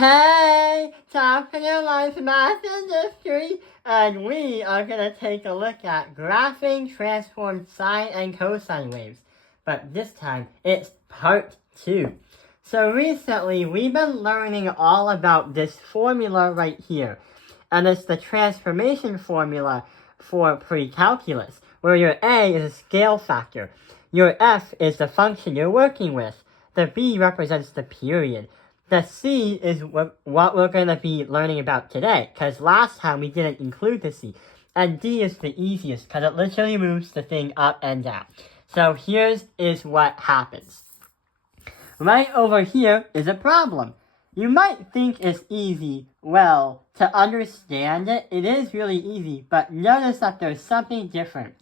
Hey, top of your life math industry, and we are going to take a look at graphing transformed sine and cosine waves. But this time, it's part 2. So recently, we've been learning all about this formula right here. And it's the transformation formula for pre-calculus, where your A is a scale factor. Your F is the function you're working with. The B represents the period. The C is what we're going to be learning about today, because last time we didn't include the C. And D is the easiest, because it literally moves the thing up and down. So here's what happens. Right over here is a problem. You might think it's easy. Well, to understand it, it is really easy, but notice that there's something different.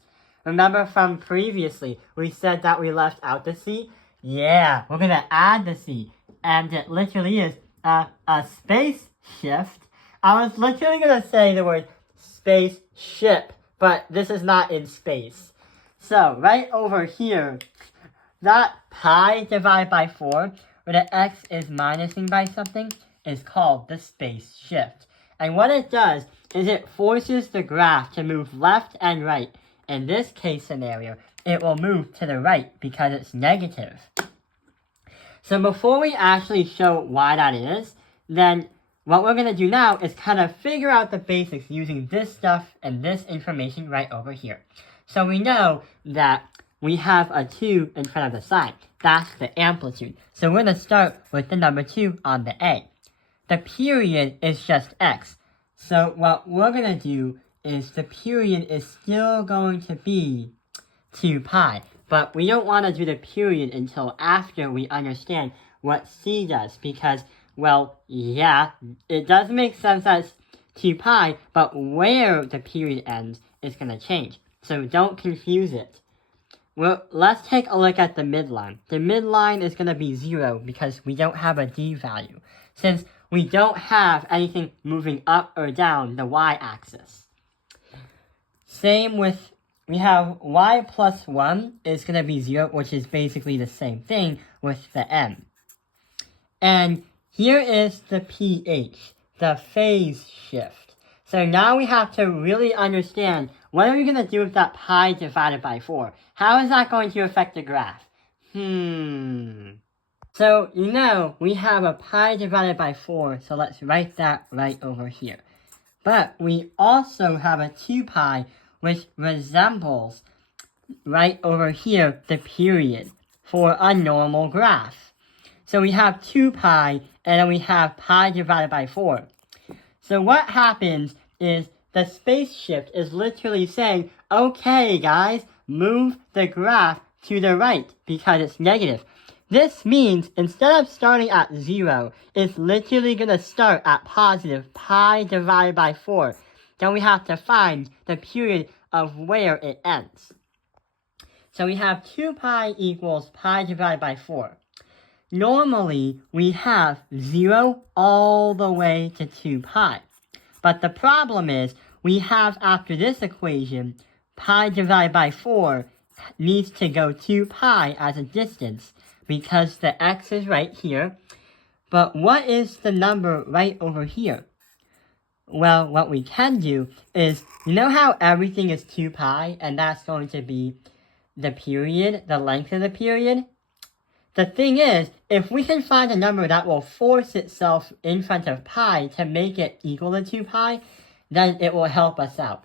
Remember from previously, we said that we left out the C? Yeah, we're going to add the C. And it literally is a space shift. I was literally going to say the word spaceship, but this is not in space. So, right over here, that pi divided by 4, where the x is minusing by something, is called the space shift. And what it does is it forces the graph to move left and right. In this case scenario, it will move to the right because it's negative. So before we actually show why that is, then what we're going to do now is kind of figure out the basics using this stuff and this information right over here. So we know that we have a 2 in front of the sine. That's the amplitude. So we're going to start with the number 2 on the A. The period is just x. So what we're going to do is the period is still going to be 2 pi. But we don't want to do the period until after we understand what C does. Because, well, yeah, it does make sense that it's 2 pi, but where the period ends is going to change. So don't confuse it. Well, let's take a look at the midline. The midline is going to be 0 because we don't have a D value, since we don't have anything moving up or down the y-axis. Same with, we have y plus 1 is going to be 0, which is basically the same thing with the m. And here is the pH, the phase shift. So now we have to really understand, what are we going to do with that pi divided by 4? How is that going to affect the graph? So, we have a pi divided by 4, so let's write that right over here. But we also have a 2 pi, which resembles, right over here, the period for a normal graph. So we have 2 pi, and then we have pi divided by 4. So what happens is the space shift is literally saying, okay guys, move the graph to the right because it's negative. This means instead of starting at 0, it's literally going to start at positive pi divided by 4. Then we have to find the period of where it ends. So we have 2 pi equals pi divided by 4. Normally, we have 0 all the way to 2 pi. But the problem is, we have after this equation, pi divided by 4 needs to go 2 pi as a distance because the x is right here. But what is the number right over here? Well, what we can do is, how everything is 2 pi and that's going to be the period, the length of the period? The thing is, if we can find a number that will force itself in front of pi to make it equal to 2 pi, then it will help us out.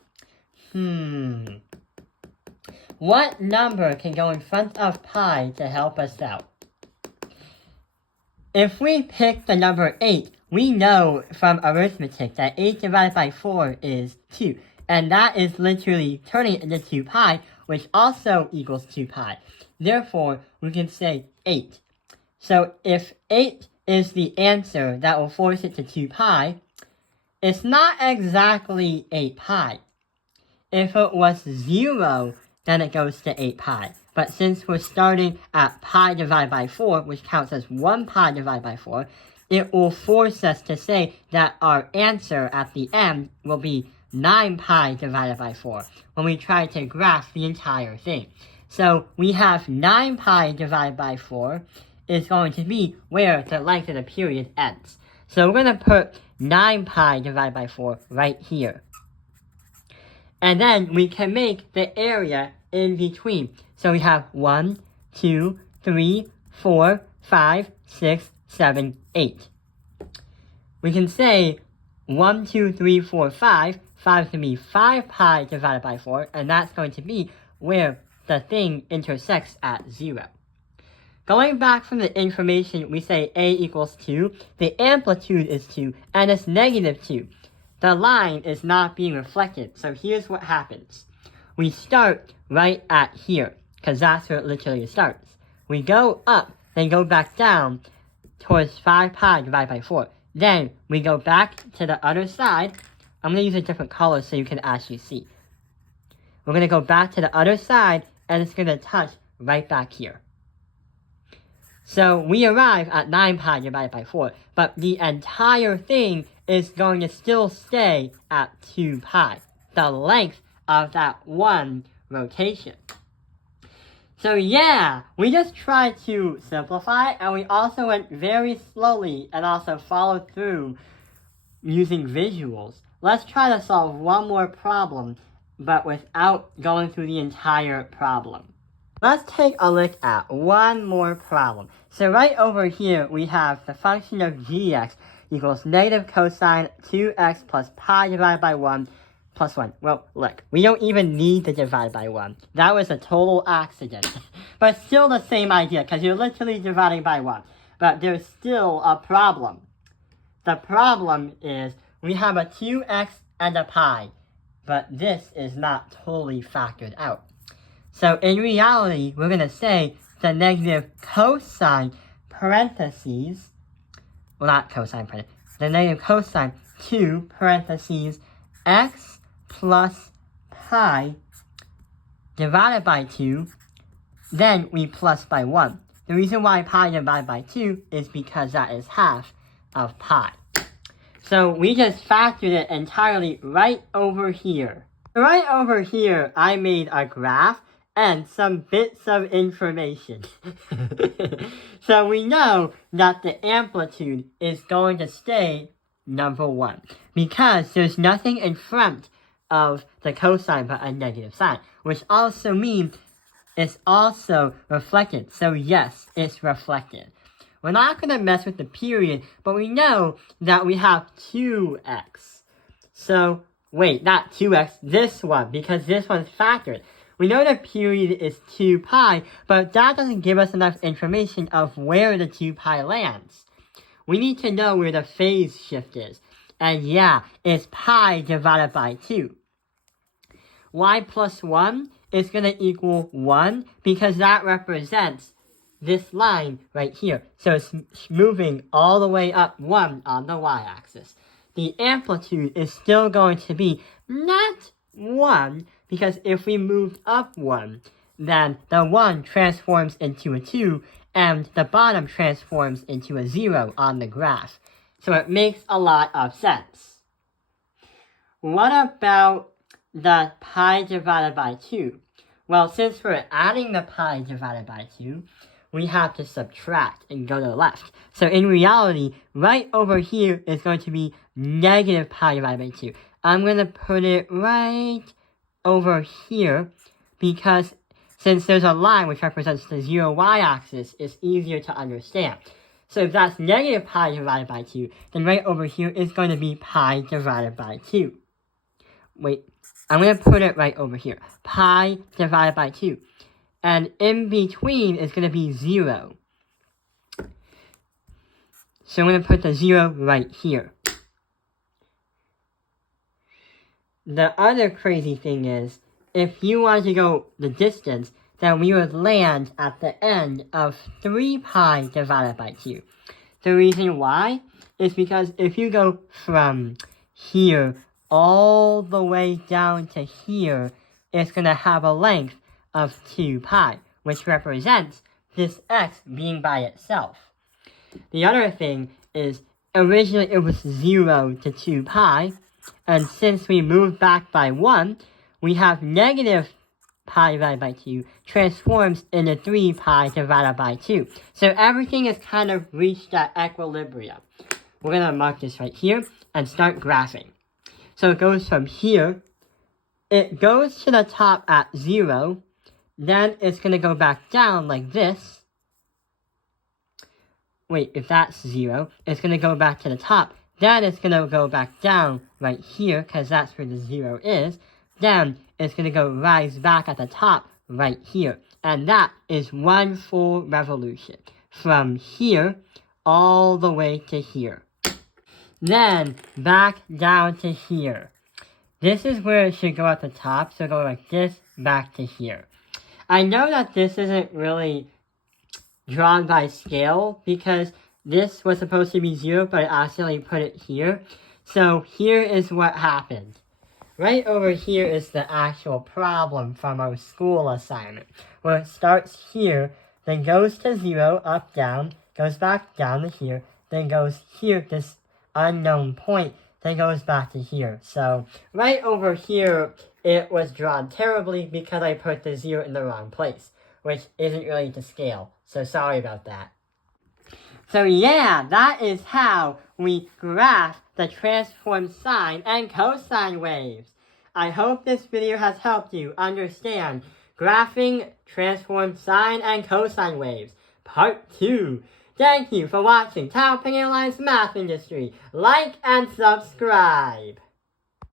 What number can go in front of pi to help us out? If we pick the number 8, we know from arithmetic that 8 divided by 4 is 2. And that is literally turning it into 2 pi, which also equals 2 pi. Therefore, we can say 8. So if 8 is the answer that will force it to 2 pi, it's not exactly 8 pi. If it was 0, then it goes to 8 pi. But since we're starting at pi divided by 4, which counts as 1 pi divided by 4, it will force us to say that our answer at the end will be 9 pi divided by 4 when we try to graph the entire thing. So we have 9 pi divided by 4 is going to be where the length of the period ends. So we're going to put 9 pi divided by 4 right here. And then we can make the area in between. So we have 1, 2, 3, 4, 5, 6, 7, 8. We can say 1, 2, 3, 4, 5. 5 is going to be 5 pi divided by 4, and that's going to be where the thing intersects at 0. Going back from the information, we say a equals 2, the amplitude is 2, and it's negative 2. The line is not being reflected, so here's what happens. We start right at here, because that's where it literally starts. We go up, then go back down towards 5 pi divided by 4. Then we go back to the other side. I'm going to use a different color so you can actually see. We're going to go back to the other side, and it's going to touch right back here. So we arrive at 9 pi divided by 4, but the entire thing is going to still stay at 2 pi, the length of that one rotation. So yeah, we just tried to simplify, and we also went very slowly and also followed through using visuals. Let's try to solve one more problem, but without going through the entire problem. Let's take a look at one more problem. So right over here, we have the function of gx equals negative cosine 2x plus pi divided by 1 plus 1. Well, look, we don't even need to divide by 1. That was a total accident. But still the same idea, because you're literally dividing by 1. But there's still a problem. The problem is we have a 2x and a pi, but this is not totally factored out. So in reality, we're going to say the negative cosine parentheses, well, not cosine parentheses, the negative cosine 2 parentheses x plus pi divided by 2, then we plus by 1. The reason why pi divided by 2 is because that is half of pi. So we just factored it entirely right over here. Right over here, I made a graph and some bits of information. So we know that the amplitude is going to stay number 1 because there's nothing in front of the cosine but a negative sign, which also means it's also reflected. So yes, it's reflected. We're not going to mess with the period, but we know that we have 2x. So, wait, not 2x, this one, because this one's factored. We know the period is 2 pi, but that doesn't give us enough information of where the 2 pi lands. We need to know where the phase shift is. And yeah, it's pi divided by 2. Y plus 1 is going to equal 1 because that represents this line right here. So it's moving all the way up 1 on the y-axis. The amplitude is still going to be not 1, because if we moved up 1, then the 1 transforms into a 2, and the bottom transforms into a 0 on the graph. So it makes a lot of sense. What about the pi divided by 2? Well, since we're adding the pi divided by 2, we have to subtract and go to the left. So in reality, right over here is going to be negative pi divided by 2. I'm going to put it right over here because since there's a line which represents the 0 y-axis, it's easier to understand. So if that's negative pi divided by 2, then right over here is going to be pi divided by 2. Wait, I'm going to put it right over here. Pi divided by 2. And in between is going to be 0. So I'm going to put the 0 right here. The other crazy thing is, if you wanted to go the distance, then we would land at the end of 3 pi divided by 2. The reason why is because if you go from here all the way down to here, it's going to have a length of 2 pi, which represents this x being by itself. The other thing is, originally it was 0 to 2 pi, and since we moved back by 1, we have negative pi divided by 2 transforms into 3 pi divided by 2. So everything has kind of reached that equilibrium. we're going to mark this right here and start graphing. So it goes from here, it goes to the top at 0, then it's going to go back down like this. Wait, if that's 0, it's going to go back to the top. Then it's going to go back down right here, because that's where the 0 is. Then it's going to go rise back at the top right here. And that is one full revolution. From here all the way to here. Then back down to here. This is where it should go at the top, so go like this, back to here. I know that this isn't really drawn by scale, because this was supposed to be 0, but I accidentally put it here. So here is what happened. Right over here is the actual problem from our school assignment, where it starts here, then goes to 0, up, down, goes back down to here, then goes here, this unknown point, then goes back to here. So right over here, it was drawn terribly because I put the 0 in the wrong place, which isn't really to scale. So sorry about that. So yeah, that is how we graph the transformed sine and cosine waves. I hope this video has helped you understand graphing transformed sine and cosine waves, part 2. Thank you for watching Taoping Airlines Math Industry. Like and subscribe.